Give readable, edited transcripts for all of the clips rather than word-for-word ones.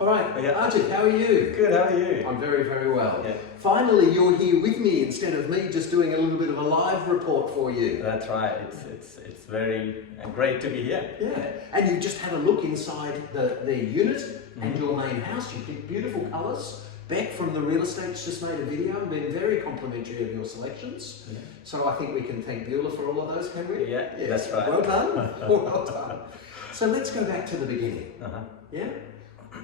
All right, Yeah. Ajith, how are you? Good, how are you? I'm very, very well. Yeah. Finally, you're here with me instead of me just doing a little bit of a live report for you. That's right. It's very great to be here. Yeah, and you just had a look inside the unit and your main house. You picked beautiful colours. Beck from the real estate's just made a video and been very complimentary of your selections. Yeah. So I think we can thank Beula for all of those, can we? Yeah, Yes. that's right. Well done. Well done. So let's go back to the beginning. Uh-huh. Yeah?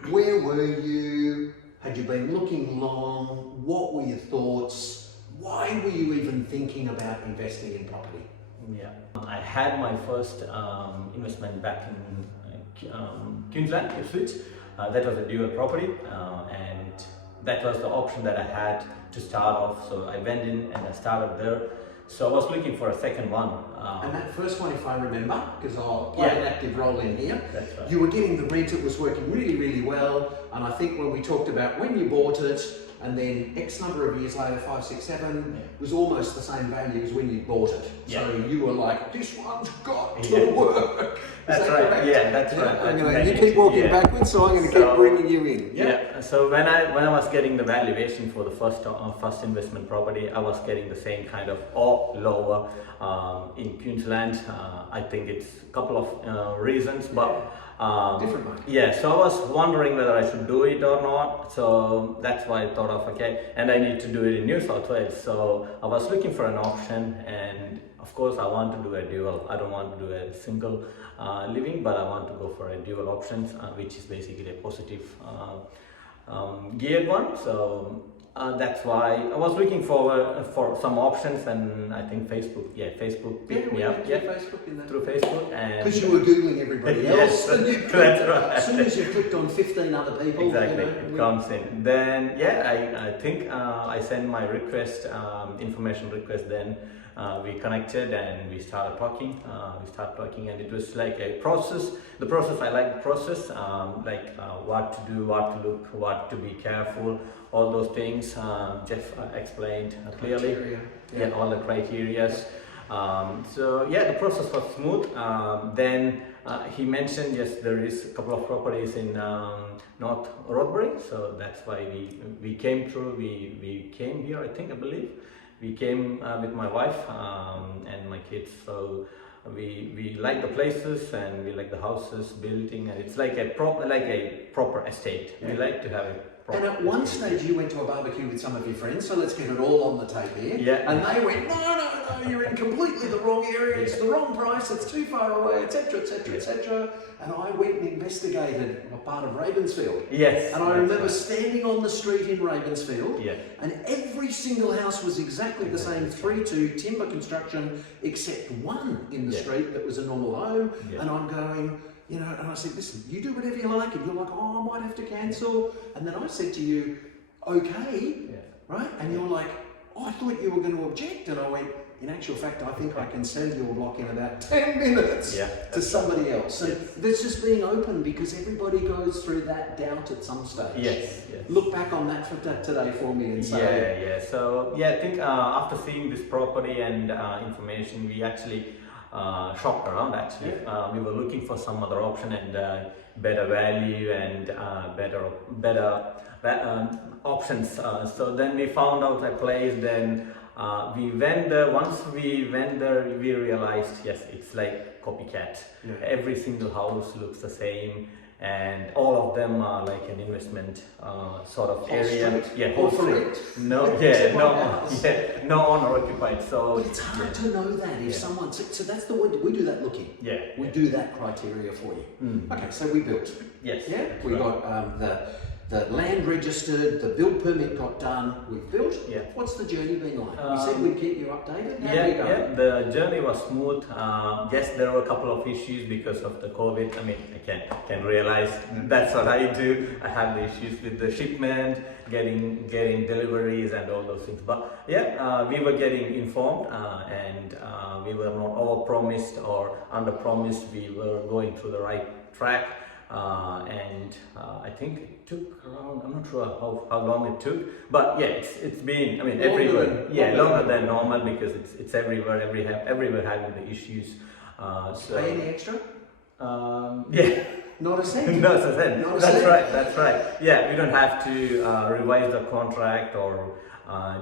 Where were you? Had you been looking long? What were your thoughts? Why were you even thinking about investing in property? Yeah. I had my first investment back in Queensland, Ipswich. That was a dual property, and that was the option that I had to start off. So I went in and I started there. So I was looking for a second one. And that first one, if I remember, because I'll play an active role in here, That's right. you were getting the rent, it was working really, really well. And I think when we talked about when you bought it, and then X number of years later, 5, 6, 7, was almost the same value as when you bought it. Yeah. So you were like, this one's got to Yeah. work. That's Is that right. correct? Yeah, that's right. I'm That's gonna, you right. keep walking Yeah. backwards, so I'm going to So- keep bringing you in. Yeah. So when I was getting the valuation for the first investment property, I was getting the same kind of or lower in Queensland. I think it's a couple of reasons, but Different market. yeah. So I was wondering whether I should do it or not. So that's why I thought of okay, and I need to do it in New South Wales. So I was looking for an option, and of course I want to do a dual. I don't want to do a single living, but I want to go for a dual options, which is basically a positive geared one. So that's why I was looking for some options, and I think Facebook picked me up Facebook in that. through Facebook, and Because you were Googling everybody Yes, else. And you that's right. As soon as you clicked on 15 other people, exactly, you know, it comes in. Then I think I sent my request, information request. Then we connected and we started talking. And it was like a process. The process, I like the process, what to do, what to look, what to be careful, all those things. Jeff explained clearly. Criteria. Yeah, all the criterias. So yeah, the process was smooth. Then he mentioned yes, there is a couple of properties in North Rothbury, so that's why we came through. We came here, I believe. We came with my wife and my kids. So we like the places and we like the houses, building, and it's like a proper estate. Yeah. We like to have a proper And at one estate. stage you went to a barbecue with some of your friends, so let's get it all on the tape here. Yeah. And they went, no, you're in completely the wrong area, it's the wrong price, it's too far away, etc., etc., etc. And I went and investigated a part of Ravensfield. Yes. And I that's remember right. standing on the street in Ravensfield, Yeah. and every single house was exactly the same 3-2 timber construction, except one in the Yeah. street that was a normal home. Yeah. And I'm going, you know, and I said, listen, you do whatever you like, and you're like, oh, I might have to cancel. And then I said to you, okay, Yeah. right? And you're like, oh, I thought you were going to object. And I went, in actual fact, I think I can sell your block in about 10 minutes Yeah, to that's somebody else. So Yes. that's just being open, because everybody goes through that doubt at some stage. Yes. Look back on that for today for me and say, Yeah. So yeah, I think after seeing this property and information, we actually shopped around. Actually, we were looking for some other option and better value and better options. So then we found out a place. Then we went there. Once we went there, we realized yes, it's like copycat. Yeah. Every single house looks the same. And all of them are like an investment sort of Whole area. street? Yeah, Or whole for street. rent? No, It's no, one house. no owner occupied. So But it's hard to know that if Yeah. someone, so that's the word, we do that looking. yeah, We do that criteria for you. Mm. Okay, so we built. Yes. Yeah, that's we right. got the land registered, the build permit got done, we've built. Yeah. What's the journey been like? We said we'd keep you updated. How Yeah, did it go? yeah, the journey was smooth. Yes, there were a couple of issues because of the COVID. I mean, I can realize that's what I do. I have the issues with the shipment, getting deliveries and all those things. But yeah, we were getting informed and we were not over-promised or under-promised. We were going through the right track. I think it took around, I'm not sure how long it took, but yeah, it's been, I mean, longer than normal because it's everywhere, everywhere having the issues. Pay any extra? Yeah. Not a cent. No, so then, Not a that's cent. right, that's right. Yeah, we don't have to revise the contract or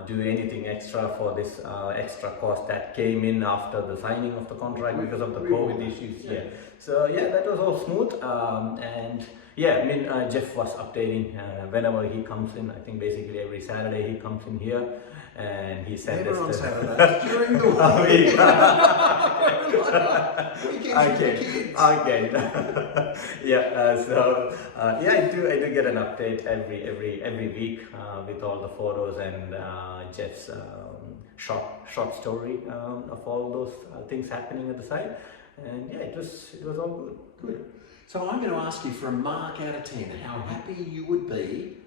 do anything extra for this extra cost that came in after the signing of the contract because of the COVID issues. Yeah. So yeah, that was all smooth. And yeah, I mean, Jeff was updating whenever he comes in. I think basically every Saturday he comes in here. And he said Never on this Saturdays, during the week. Weekends with the kids. Okay. Yeah. So yeah, I do get an update every week with all the photos and Jeff's short story of all those things happening at the site. And yeah, it was all good. Good. So I'm going to ask you for a mark out of 10 how happy you would be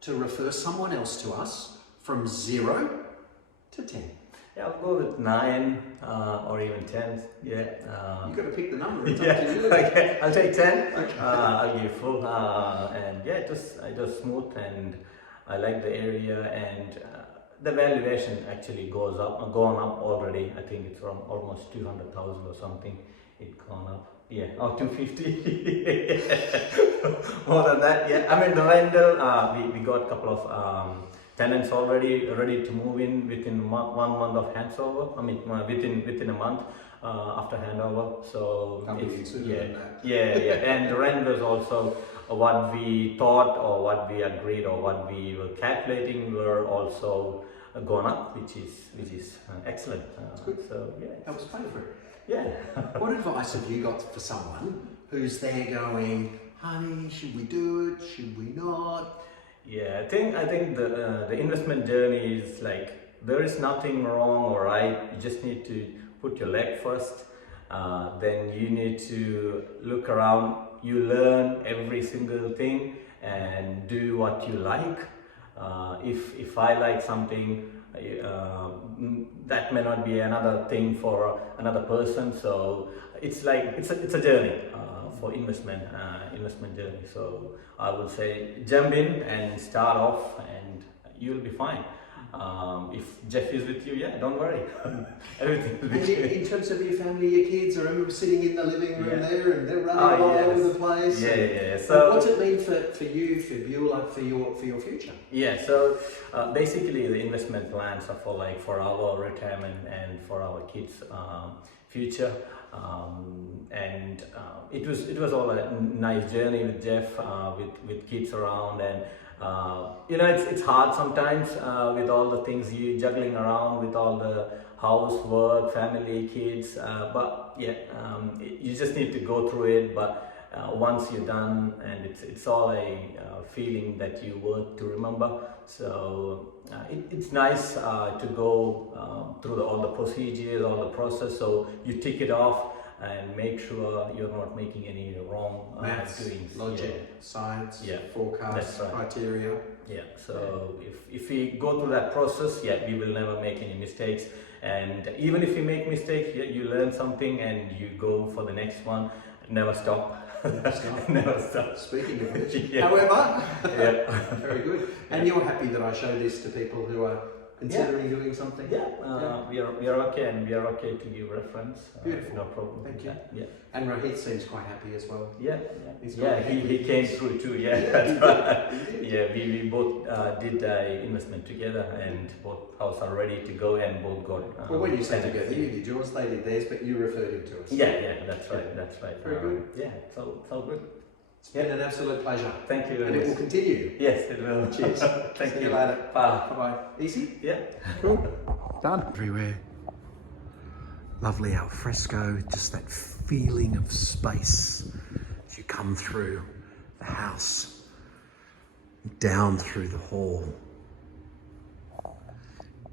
to refer someone else to us from 0 to 10. Yeah, I'll go with 9 or even 10. Yeah. You've got to pick the number. It's Yeah. up to you. Okay. I'll take 10. Okay. I'll give full. And yeah, it was smooth, and I like the area, and the valuation actually gone up already. I think it's around almost 200,000 or something. It's gone up. Yeah, or 250. More than that. Yeah, I mean the rental. We got a couple of tenants already ready to move in within 1 month of handover. I mean within a month after handover. So and the rent was also what we thought or what we agreed or what we were calculating were also gone up, which is excellent. So yeah, Helps pay for it. yeah. What advice have you got for someone who's there going, honey, should we do it? Should we not? Yeah, I think the investment journey is like there is nothing wrong or right. You just need to put your leg first. Then you need to look around. You learn every single thing and do what you like. If I like something, that may not be another thing for another person. So it's like it's a journey for investment journey. So I would say jump in and start off, and you'll be fine. If Jeff is with you, yeah, don't worry. Everything will be good. In terms of your family, your kids, I remember sitting in the living room there and they're running all over the place. Yeah. So what's it mean for you, for Beula, for your future? Yeah, so basically the investment plans are for our retirement and for our kids' future. And it was all a nice journey with Jeff, with kids around, and it's hard sometimes with all the things you juggling around with all the house work, family, kids. But yeah, you just need to go through it. But once you're done, and it's all a feeling that you worth to remember. So it's nice to go through all the procedures, all the process. So you tick it off and make sure you're not making any wrong doings. Logic, science, forecast, that's right. criteria. Yeah. So if we go through that process, we will never make any mistakes. And even if you make mistakes, you learn something and you go for the next one. Never stop. Never stop. Speaking of which, however, yeah. very good. And you're happy that I show this to people who are considering doing something? Yeah, we are okay, and we are okay to give reference. Beautiful. No problem. Thank you. Yeah. And Rohit seems quite happy as well. Yeah. He's He came through too. Yeah. We both did investment together, and both houses are ready to go, and both got. Well, when you say together, you did yours, they did theirs, but you referred him to us. Yeah, that's right. That's right. Very good. Yeah, it's all good. It's been an absolute pleasure. Thank you. And it will continue. Yes, it will. Cheers. Thank See you. you later. Bye. Bye-bye. Easy? Yeah. Cool. Done. Everywhere. Lovely al fresco, just that feeling of space as you come through the house, down through the hall,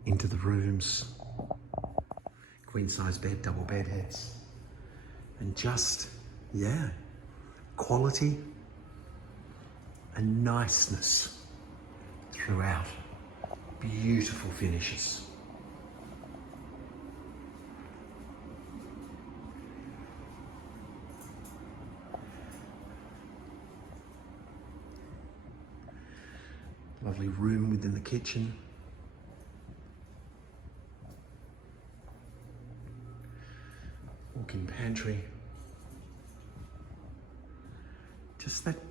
into the rooms, queen size bed, double bed heads, and just, quality and niceness throughout. Beautiful finishes. Lovely room within the kitchen. Walk-in pantry. just that